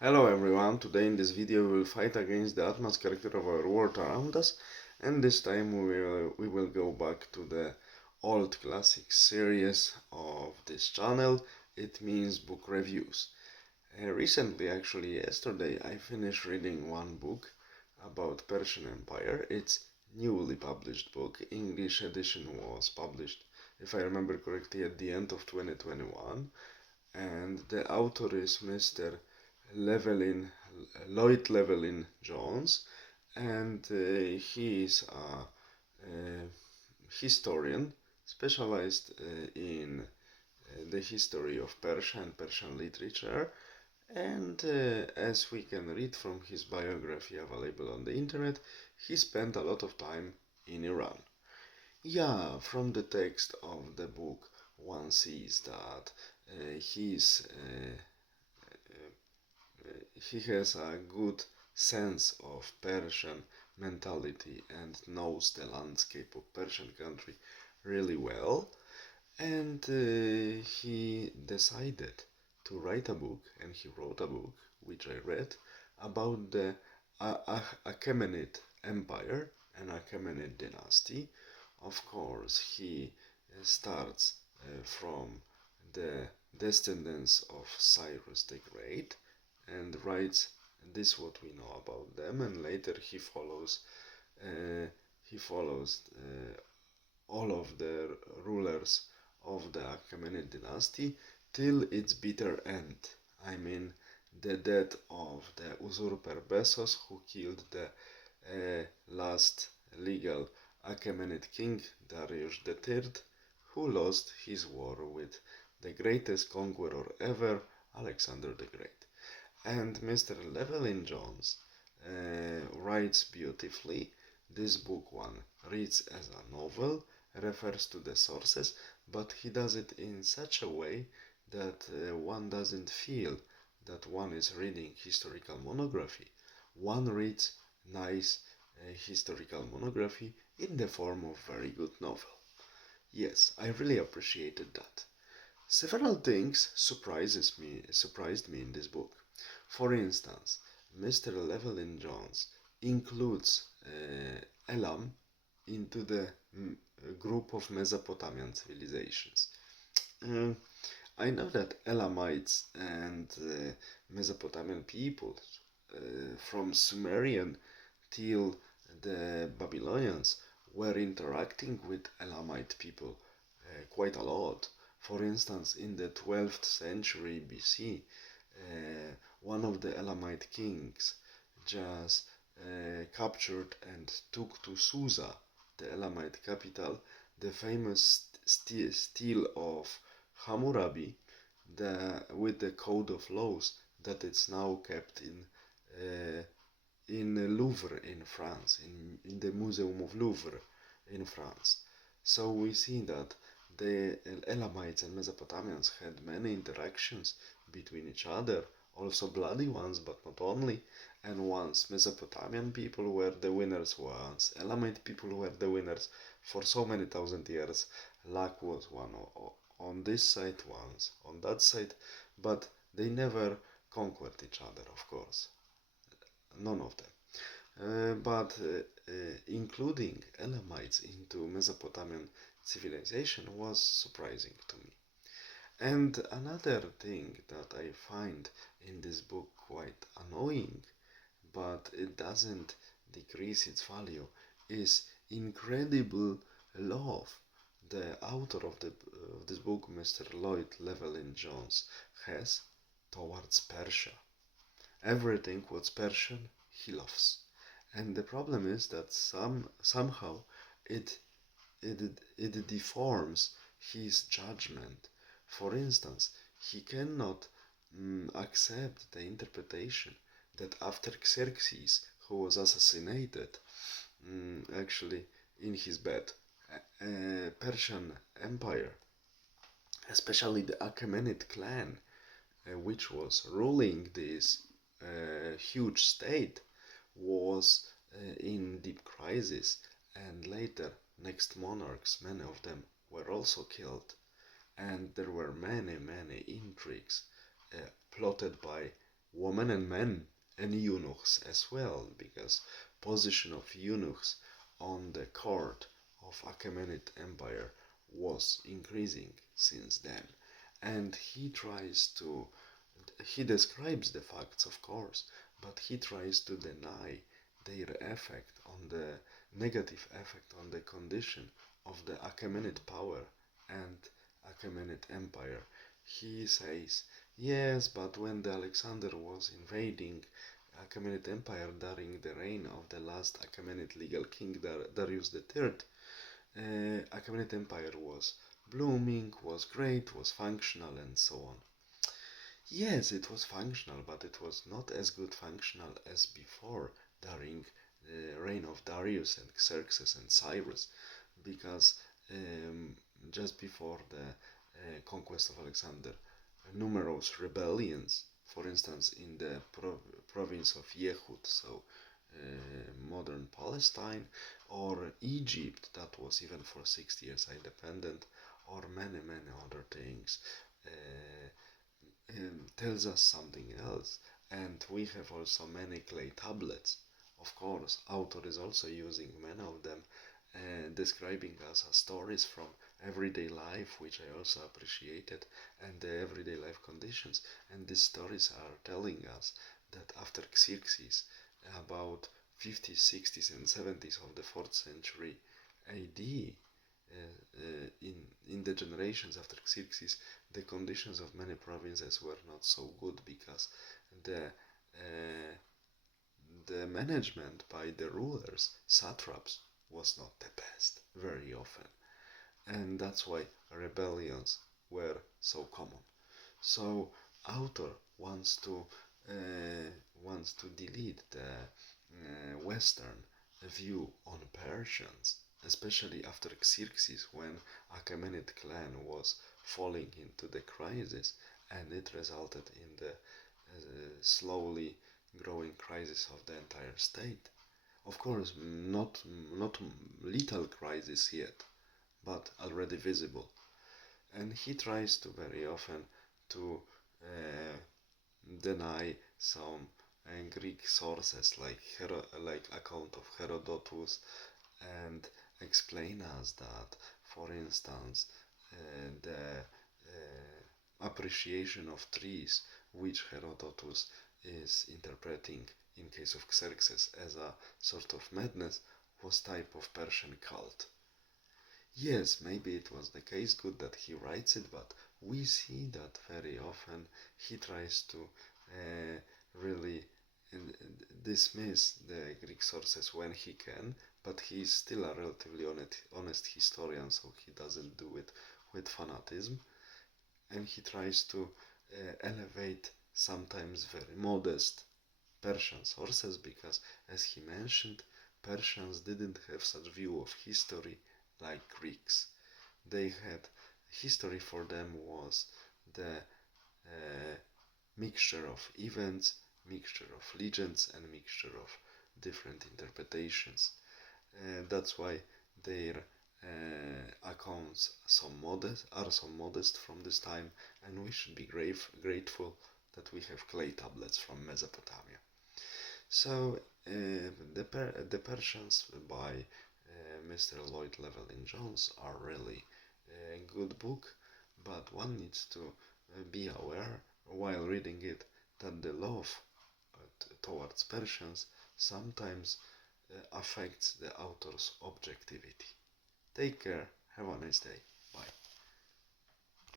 Hello everyone, today in this video we will fight against the advanced character of our world around us, and this time we will go back to the old classic series of this channel. It means book reviews. Recently, actually yesterday, I finished reading one book about Persian Empire. It's newly published book. English edition was published, if I remember correctly, at the end of 2021, and the author is Mr. Llewellyn, Lloyd Llewellyn Jones, and he is a historian specialized in the history of Persia and Persian literature. And as we can read from his biography available on the internet, he spent a lot of time in Iran. Yeah, from the text of the book, one sees that he has a good sense of Persian mentality and knows the landscape of Persian country really well. And he decided to write a book, and he wrote a book, which I read, about the Achaemenid Empire and Achaemenid dynasty. Of course, he starts from the descendants of Cyrus the Great and writes this what we know about them, and later uh, he follows all of the rulers of the Achaemenid dynasty till its bitter end. I mean, the death of the usurper Bessos, who killed the last legal Achaemenid king, Darius III, who lost his war with the greatest conqueror ever, Alexander the Great. And Mr. Llewellyn Jones writes beautifully. This book one reads as a novel, refers to the sources, but he does it in such a way that one doesn't feel that one is reading historical monography. One reads nice historical monography in the form of very good novel. Yes, I really appreciated that. Several things surprised me in this book. For instance, Mr. Llewellyn Jones includes Elam into the group of Mesopotamian civilizations. Uh, I know that Elamites and Mesopotamian peoples from Sumerian till the Babylonians were interacting with Elamite people quite a lot. For instance, in the 12th century BC, one of the Elamite kings just captured and took to Susa, the Elamite capital, the famous stele of Hammurabi, with the code of laws that it's now kept in Louvre in France, in the Museum of Louvre in France. So we see that the Elamites and Mesopotamians had many interactions between each other, also bloody ones, but not only. And once Mesopotamian people were the winners, once Elamite people were the winners, for so many thousand years, luck was one on this side, once on that side, but they never conquered each other, of course. None of them. But including Elamites into Mesopotamian civilization was surprising to me. And another thing that I find in this book quite annoying, but it doesn't decrease its value, is incredible love the author of this book, Mr. Lloyd Llewellyn Jones, has towards Persia. Everything what's Persian, he loves. And the problem is that somehow it it deforms his judgment. For instance, he cannot accept the interpretation that after Xerxes, who was assassinated actually in his bed, Persian Empire, especially the Achaemenid clan, which was ruling this huge state, was in deep crisis, and later next monarchs, many of them were also killed, and there were many intrigues plotted by women and men and eunuchs as well, because position of eunuchs on the court of Achaemenid Empire was increasing since then. And he describes the facts, of course, but he tries to deny their effect on the negative effect on the condition of the Achaemenid power and Achaemenid Empire. He says, yes, but when the Alexander was invading Achaemenid Empire during the reign of the last Achaemenid legal king Darius III, Achaemenid Empire was blooming, was great, was functional, and so on. Yes, it was functional, but it was not as good functional as before during the reign of Darius and Xerxes and Cyrus, because um, just before the conquest of Alexander, numerous rebellions, for instance, in the province of Yehud, so modern Palestine, or Egypt, that was even for 60 years independent, or many, many other things. Uh, Tells us something else. And we have also many clay tablets. Of course, author is also using many of them, describing us as stories from everyday life, which I also appreciated, and the everyday life conditions. And these stories are telling us that after Xerxes, about 50s, 60s, and 70s of the 4th century AD, in the generations after Xerxes, the conditions of many provinces were not so good because the uh, the management by the rulers, satraps, was not the best very often, and that's why rebellions were so common. So author uh, wants to delete the Western view on Persians, especially after Xerxes, when Achaemenid clan was falling into the crisis, and it resulted in the slowly growing crisis of the entire state. Of course, not lethal crisis yet, but already visible. And he tries to very often to deny some Greek sources like account of Herodotus, and explain us that, for instance, the appreciation of trees, which Herodotus is interpreting in case of Xerxes as a sort of madness, was type of Persian cult. Yes, maybe it was the case, good that he writes it, but we see that very often he tries to really dismiss the Greek sources when he can, but he's still a relatively honest historian, so he doesn't do it with fanatism, and he tries to elevate sometimes very modest Persian sources because, as he mentioned, Persians didn't have such view of history like Greeks. They had history for them was the mixture of events, mixture of legends, and mixture of different interpretations. That's why their accounts are so modest from this time, and we should be grateful that we have clay tablets from Mesopotamia. So the Persians by Mr. Lloyd Llewellyn Jones are really a good book, but one needs to be aware while reading it that the love towards Persians sometimes affects the author's objectivity. Take care, have a nice day.